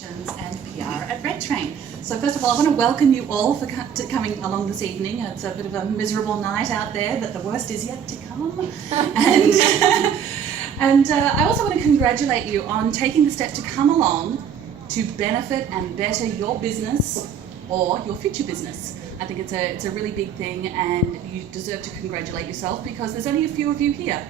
And PR at Red Train. So first of all, I want to welcome you all for coming along this evening. It's a bit of a miserable night out there, but the worst is yet to come. And I also want to congratulate you on taking the step to come along to benefit and better your business or your future business. I think it's a really big thing, and you deserve to congratulate yourself because there's only a few of you here.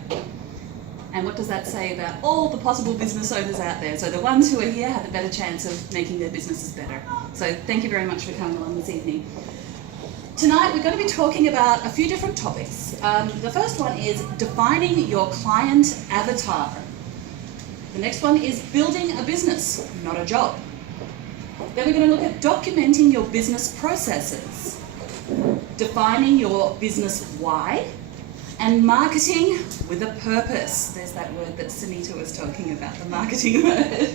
And what does that say about all the possible business owners out there? So the ones who are here have a better chance of making their businesses better. So thank you very much for coming along this evening. Tonight we're going to be talking about a few different topics. The first one is defining your client avatar. The next one is building a business, not a job. Then we're going to look at documenting your business processes, defining your business why, and marketing with a purpose. There's that word that Sunita was talking about, the marketing word.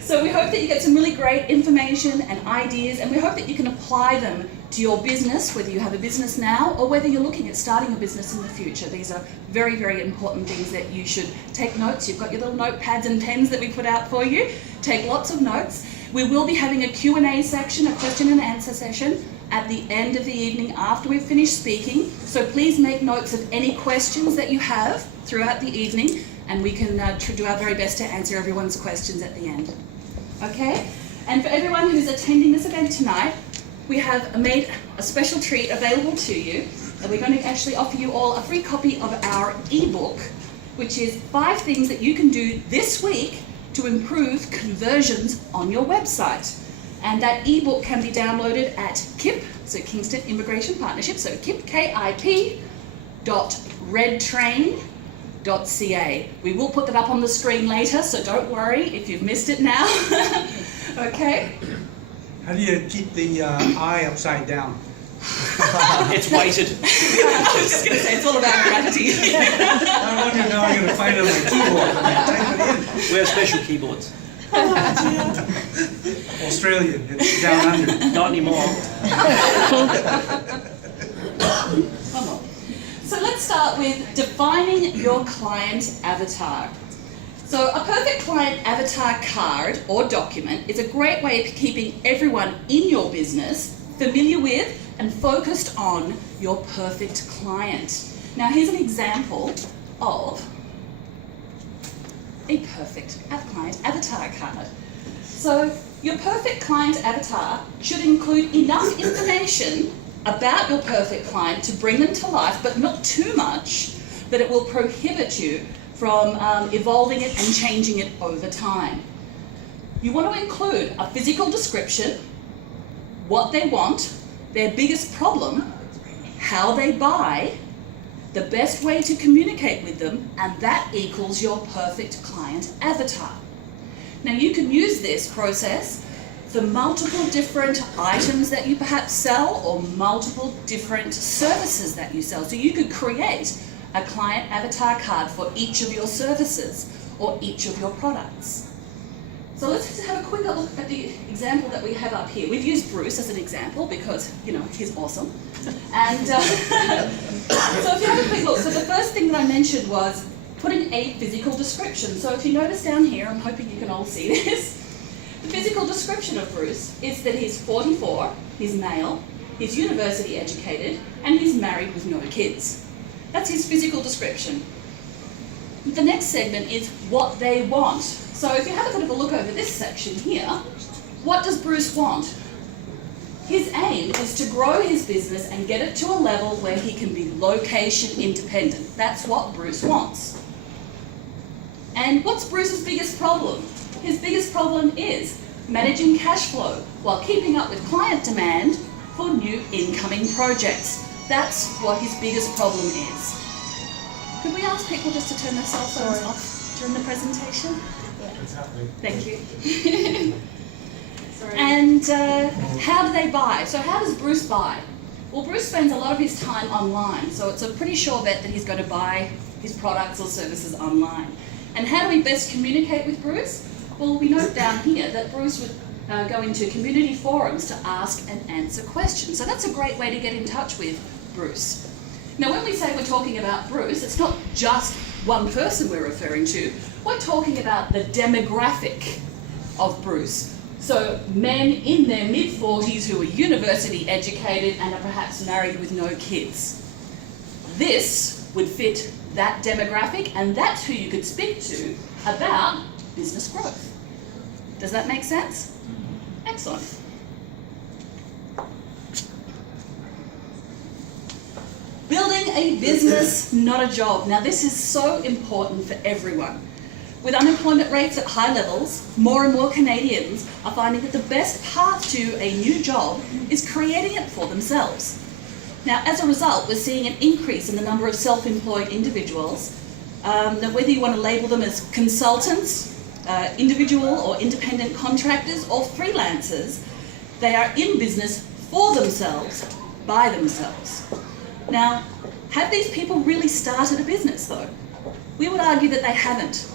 So we hope that you get some really great information and ideas, and we hope that you can apply them to your business, whether you have a business now or whether you're looking at starting a business in the future. These are very, very important things that you should take notes. You've got your little notepads and pens that we put out for you. Take lots of notes. We will be having a Q&A section, a question and answer session, at the end of the evening after we've finished speaking. So please make notes of any questions that you have throughout the evening, and we can do our very best to answer everyone's questions at the end. Okay? And for everyone who's attending this event tonight, we have made a special treat available to you, and we're going to actually offer you all a free copy of our ebook, which is 5 things that you can do this week to improve conversions on your website. And that ebook can be downloaded at KIP, so Kingston Immigration Partnership, so KIP.redtrain.ca. We will put that up on the screen later, so don't worry if you've missed it now. Okay? How do you keep the eye upside down? It's weighted. I was just going to say, it's all about gravity. I wonder how I'm going to find it on my keyboard when I type it in. We have special keyboards. Australian, it's down under. Not anymore. Come on. So let's start with defining your client avatar. So a perfect client avatar card or document is a great way of keeping everyone in your business familiar with and focused on your perfect client. Now here's an example of a perfect client avatar card. So your perfect client avatar should include enough information about your perfect client to bring them to life, but not too much that it will prohibit you from evolving it and changing it over time. You want to include a physical description, what they want, their biggest problem, how they buy, the best way to communicate with them, and that equals your perfect client avatar. Now you can use this process for multiple different items that you perhaps sell or multiple different services that you sell. So you could create a client avatar card for each of your services or each of your products. So let's just have a quick look at the example that we have up here. We've used Bruce as an example because, you know, he's awesome. And so if you have a quick look, so the first thing that I mentioned was putting a physical description. So if you notice down here, I'm hoping you can all see this, the physical description of Bruce is that he's 44, he's male, he's university educated, and he's married with no kids. That's his physical description. The next segment is what they want. So if you have a bit of a look over this section here, what does Bruce want? His aim is to grow his business and get it to a level where he can be location independent. That's what Bruce wants. And what's Bruce's biggest problem? His biggest problem is managing cash flow while keeping up with client demand for new incoming projects. That's what his biggest problem is. Could we ask people just to turn their cell phones off during the presentation? Thank you. And how do they buy? So how does Bruce buy? Well, Bruce spends a lot of his time online, so it's a pretty sure bet that he's going to buy his products or services online. And how do we best communicate with Bruce? Well, we note down here that Bruce would go into community forums to ask and answer questions. So that's a great way to get in touch with Bruce. Now, when we say we're talking about Bruce, it's not just one person we're referring to. We're talking about the demographic of Bruce. So men in their mid-40s who are university educated and are perhaps married with no kids. This would fit that demographic, and that's who you could speak to about business growth. Does that make sense? Excellent. Building a business, not a job. Now this is so important for everyone. With unemployment rates at high levels, more and more Canadians are finding that the best path to a new job is creating it for themselves. Now, as a result, we're seeing an increase in the number of self-employed individuals. Now, whether you want to label them as consultants, individual or independent contractors, or freelancers, they are in business for themselves, by themselves. Now, have these people really started a business, though? We would argue that they haven't.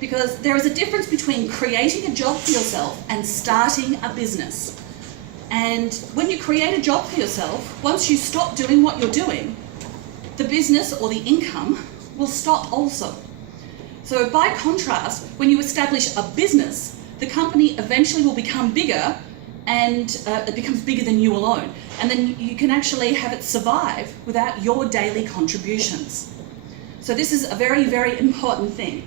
Because there is a difference between creating a job for yourself and starting a business. And when you create a job for yourself, once you stop doing what you're doing, the business or the income will stop also. So by contrast, when you establish a business, the company eventually will become bigger, and it becomes bigger than you alone. And then you can actually have it survive without your daily contributions. So this is a very, very important thing.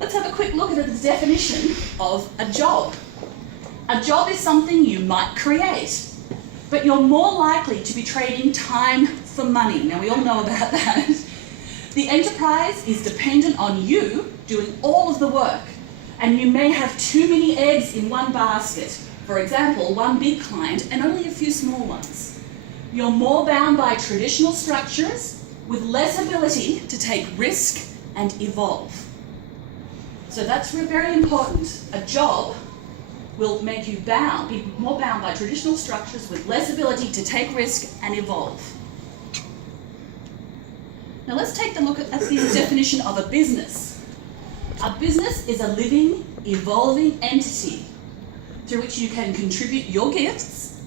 Let's have a quick look at the definition of a job. A job is something you might create, but you're more likely to be trading time for money. Now we all know about that. The enterprise is dependent on you doing all of the work, and you may have too many eggs in one basket. For example, one big client and only a few small ones. You're more bound by traditional structures with less ability to take risk and evolve. So that's very important. A job will make you be more bound by traditional structures with less ability to take risk and evolve. Now let's take a look at the definition of a business. A business is a living, evolving entity through which you can contribute your gifts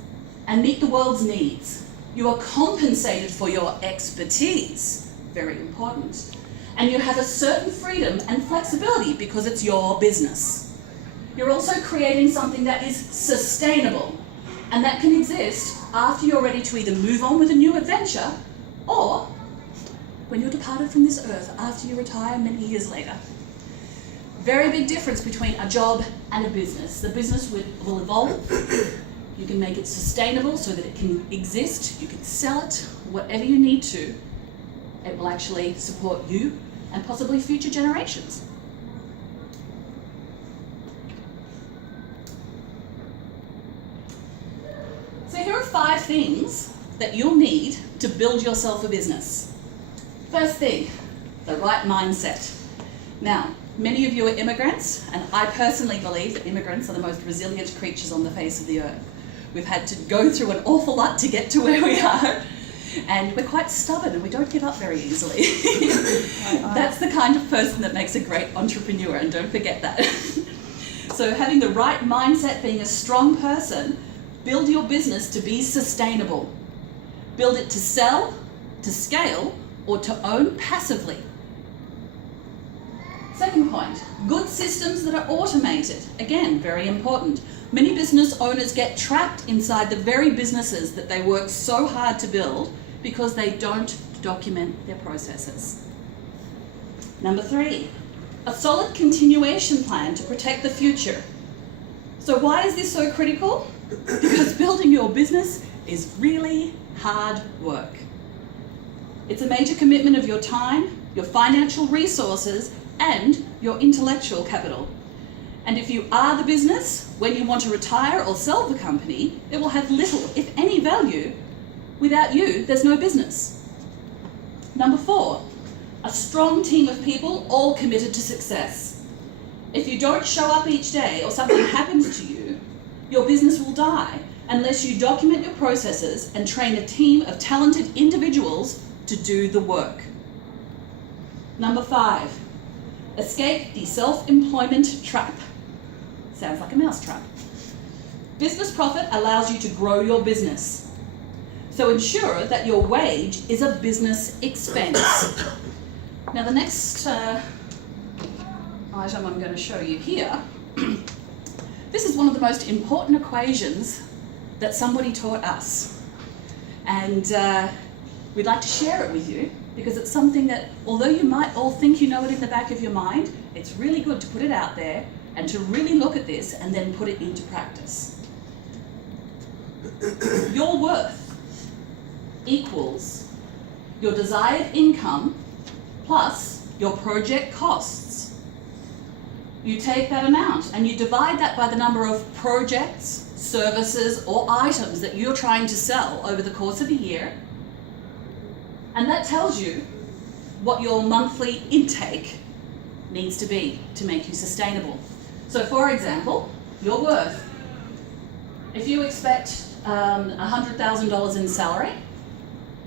and meet the world's needs. You are compensated for your expertise, very important. And you have a certain freedom and flexibility because it's your business. You're also creating something that is sustainable and that can exist after you're ready to either move on with a new adventure or when you're departed from this earth after you retire many years later. Very big difference between a job and a business. The business will evolve. You can make it sustainable so that it can exist. You can sell it, whatever you need to. It will actually support you and possibly future generations. So here are 5 things that you'll need to build yourself a business. First thing, the right mindset. Now, many of you are immigrants, and I personally believe that immigrants are the most resilient creatures on the face of the earth. We've had to go through an awful lot to get to where we are. And we're quite stubborn and we don't give up very easily. That's the kind of person that makes a great entrepreneur, and don't forget that. So having the right mindset, being a strong person, build your business to be sustainable. Build it to sell, to scale, or to own passively. Second point, good systems that are automated. Again, very important. Many business owners get trapped inside the very businesses that they work so hard to build because they don't document their processes. Number 3, a solid continuation plan to protect the future. So why is this so critical? Because building your business is really hard work. It's a major commitment of your time, your financial resources, and your intellectual capital. And if you are the business, when you want to retire or sell the company, it will have little, if any, value. Without you, there's no business. Number 4, a strong team of people all committed to success. If you don't show up each day or something happens to you, your business will die unless you document your processes and train a team of talented individuals to do the work. Number 5, escape the self-employment trap. Sounds like a mousetrap. Business profit allows you to grow your business. So ensure that your wage is a business expense. Now the next item I'm going to show you here, this is one of the most important equations that somebody taught us. And we'd like to share it with you because it's something that, although you might all think you know it in the back of your mind, it's really good to put it out there and to really look at this and then put it into practice. Your worth equals your desired income plus your project costs. You take that amount and you divide that by the number of projects, services, or items that you're trying to sell over the course of a year. And that tells you what your monthly intake needs to be to make you sustainable. So for example, your worth. If you expect $100,000 in salary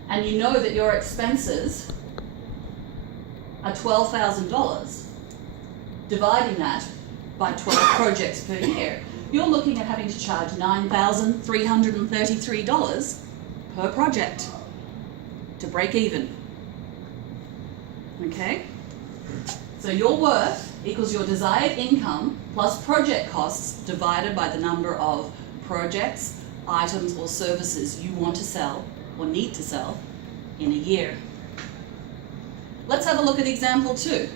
and you know that your expenses are $12,000, dividing that by 12 projects per year, you're looking at having to charge $9,333 per project to break even. Okay? So your worth equals your desired income plus project costs divided by the number of projects, items, or services you want to sell or need to sell in a year. Let's have a look at example 2.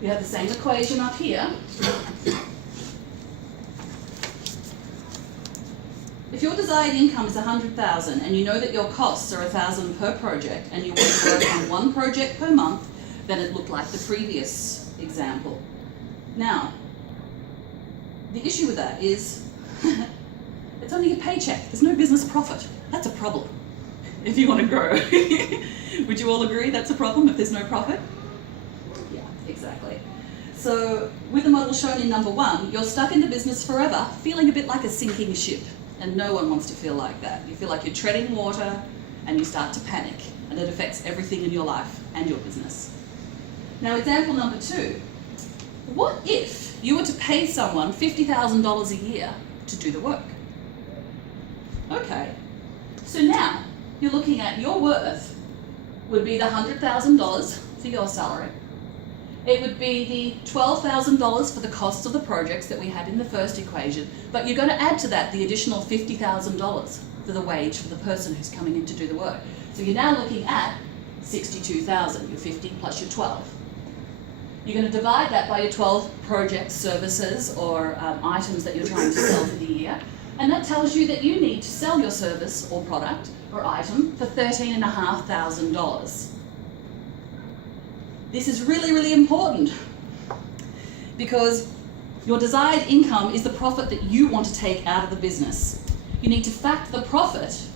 We have the same equation up here. If your desired income is $100,000 and you know that your costs are $1,000 per project and you want to work on one project per month, then it looked like the previous example. Now, the issue with that is it's only a paycheck. There's no business profit. That's a problem if you want to grow. Would you all agree that's a problem if there's no profit? Yeah, exactly. So with the model shown in number 1, you're stuck in the business forever, feeling a bit like a sinking ship. And no one wants to feel like that. You feel like you're treading water and you start to panic, and it affects everything in your life and your business. Now, example number 2. What if you were to pay someone $50,000 a year to do the work? Okay, so now you're looking at your worth would be the $100,000 for your salary. It would be the $12,000 for the costs of the projects that we had in the first equation, but you're going to add to that the additional $50,000 for the wage for the person who's coming in to do the work. So you're now looking at $62,000, your 50 plus your 12. You're going to divide that by your 12 projects, services, or items that you're trying to sell for the year, and that tells you that you need to sell your service or product or item for $13,500. This is really, really important because your desired income is the profit that you want to take out of the business. You need to factor the profit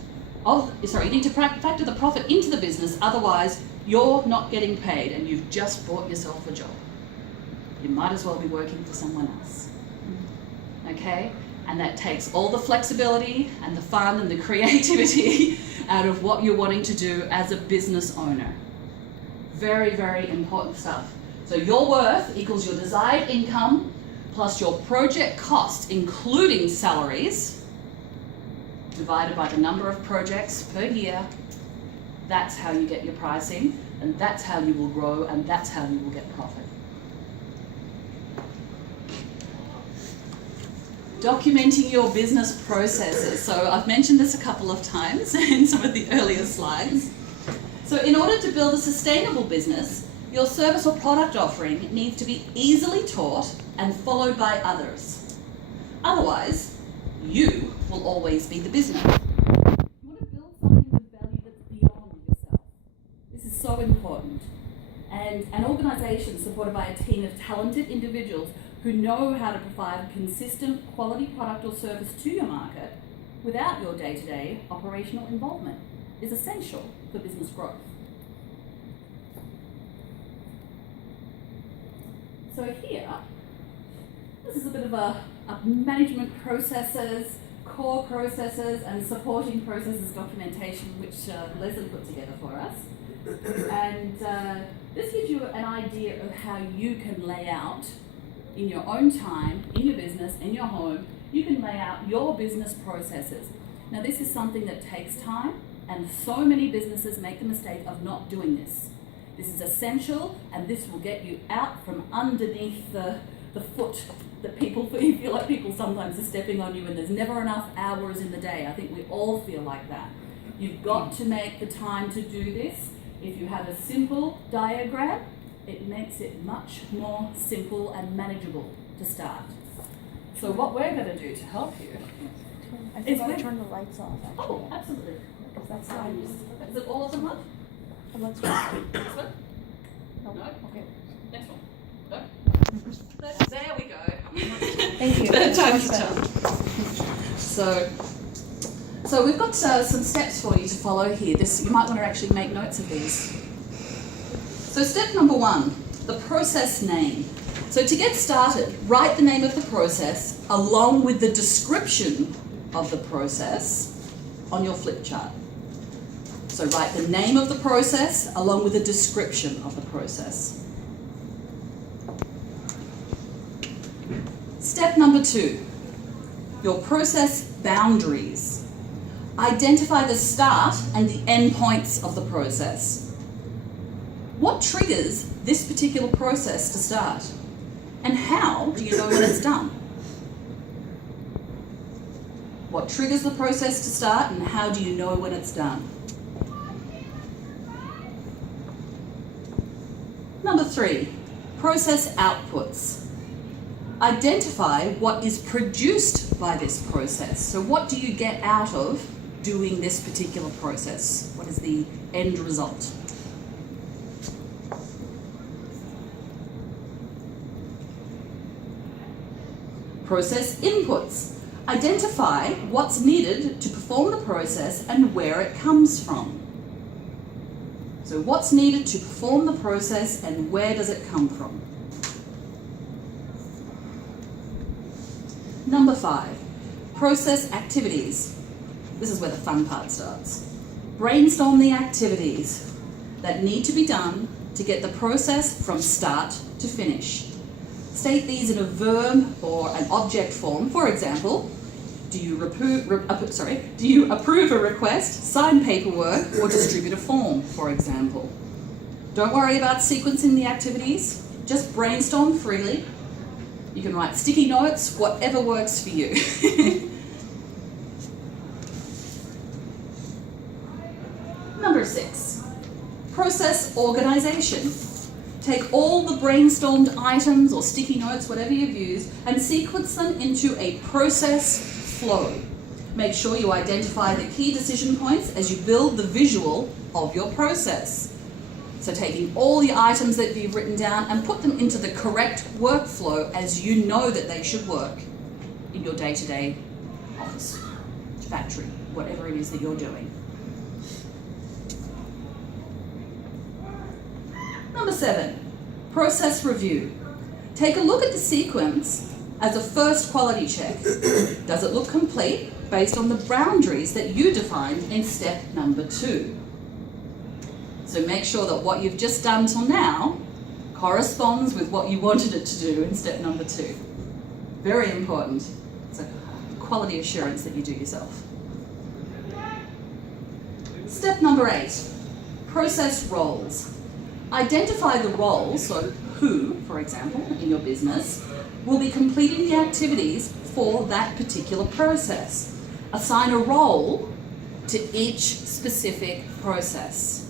into the business, otherwise you're not getting paid and you've just bought yourself a job. You might as well be working for someone else. Okay? And that takes all the flexibility and the fun and the creativity out of what you're wanting to do as a business owner. Very, very important stuff. So your worth equals your desired income plus your project cost, including salaries, divided by the number of projects per year. That's how you get your pricing, and that's how you will grow, and that's how you will get profit. Documenting your business processes. So I've mentioned this a couple of times in some of the earlier slides. So in order to build a sustainable business, your service or product offering needs to be easily taught and followed by others. Otherwise, you will always be the business. You want to build something with value that's beyond yourself. This is so important. And an organisation supported by a team of talented individuals who know how to provide a consistent quality product or service to your market without your day-to-day operational involvement is essential for business growth. So here, this is a bit of a management processes, core processes, and supporting processes documentation, which Leslie put together for us. And this gives you an idea of how you can lay out in your own time, in your business, in your home, you can lay out your business processes. Now this is something that takes time, and so many businesses make the mistake of not doing this. This is essential, and this will get you out from underneath the foot that people feel like people sometimes are stepping on you, and there's never enough hours in the day. I think we all feel like that. You've got to make the time to do this. If you have a simple diagram, it makes it much more simple and manageable to start. So what we're going to do to help you I is forgot to turn the lights off, actually. Oh, absolutely. Because that's fine. Is it all of them up? Let's try. This one? No. No? Okay. Next one. No? There we go. Thank you. Third time's Much a better. charm. So we've got some steps for you to follow here. You might want to actually make notes of these. So step number 1, the process name. So to get started, write the name of the process along with the description of the process on your flip chart. So write the name of the process along with a description of the process. Step number 2, your process boundaries. Identify the start and the end points of the process. What triggers this particular process to start? And how do you know when it's done? What triggers the process to start and how do you know when it's done? Number 3, process outputs. Identify what is produced by this process. So what do you get out of doing this particular process? What is the end result? Process inputs. Identify what's needed to perform the process and where it comes from. So what's needed to perform the process and where does it come from? Number 5, process activities. This is where the fun part starts. Brainstorm the activities that need to be done to get the process from start to finish. State these in a verb or an object form. For example, do you approve a request, sign paperwork, or distribute a form, for example? Don't worry about sequencing the activities. Just brainstorm freely. You can write sticky notes, whatever works for you. Number 6, process organisation. Take all the brainstormed items or sticky notes, whatever you've used, and sequence them into a process flow. Make sure you identify the key decision points as you build the visual of your process. So taking all the items that you've written down and put them into the correct workflow as you know that they should work in your day-to-day office, factory, whatever it is that you're doing. Number 7, process review. Take a look at the sequence as a first quality check. Does it look complete based on the boundaries that you defined in step number 2? So make sure that what you've just done till now corresponds with what you wanted it to do in step number 2. Very important. It's a quality assurance that you do yourself. Step number 8, process roles. Identify the roles, so who, for example, in your business, will be completing the activities for that particular process. Assign a role to each specific process.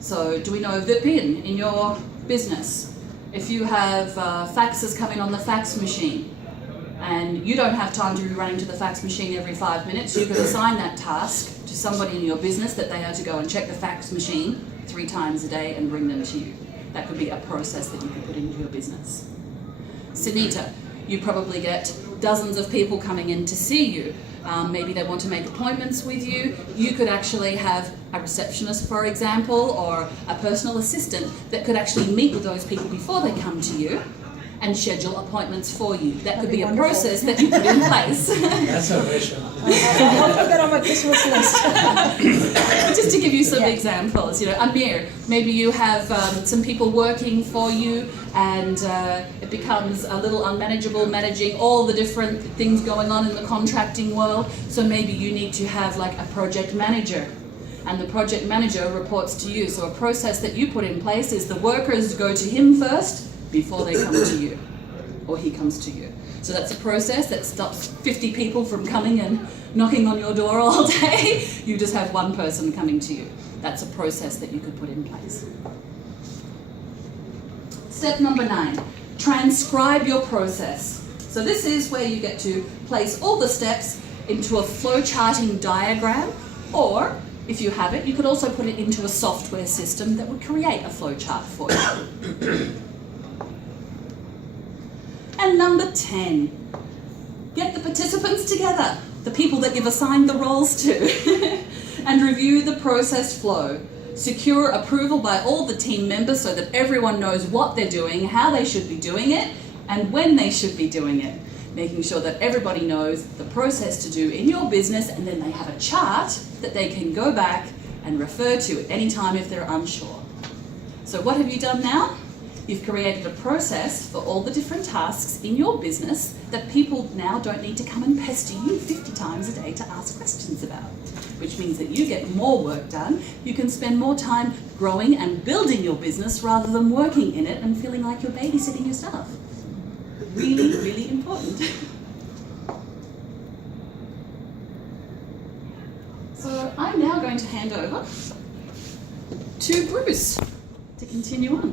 So do we know the PIN in your business? If you have faxes coming on the fax machine and you don't have time to be running to the fax machine every 5 minutes, you could assign that task to somebody in your business that they are to go and check the fax machine 3 times a day and bring them to you. That could be a process that you could put into your business. Sunita, you probably get dozens of people coming in to see you. Maybe they want to make appointments with you. You could actually have a receptionist, for example, or a personal assistant that could actually meet with those people before they come to you and schedule appointments for you. That could be a process that you put in place. That's a wish. I'll put that on my Christmas list. Just to give you some examples, Amir, maybe you have some people working for you and it becomes a little unmanageable managing all the different things going on in the contracting world. So maybe you need to have like a project manager and the project manager reports to you. So a process that you put in place is the workers go to him first before they come to you, or he comes to you. So that's a process that stops 50 people from coming and knocking on your door all day. You just have one person coming to you. That's a process that you could put in place. Step number 9, transcribe your process. So this is where you get to place all the steps into a flowcharting diagram, or if you have it, you could also put it into a software system that would create a flowchart for you. And number 10, get the participants together, the people that you've assigned the roles to, and review the process flow. Secure approval by all the team members so that everyone knows what they're doing, how they should be doing it, and when they should be doing it. Making sure that everybody knows the process to do in your business, and then they have a chart that they can go back and refer to at any time if they're unsure. So what have you done now? You've created a process for all the different tasks in your business that people now don't need to come and pester you 50 times a day to ask questions about, which means that you get more work done. You can spend more time growing and building your business rather than working in it and feeling like you're babysitting your staff. Really, really important. So I'm now going to hand over to Bruce to continue on.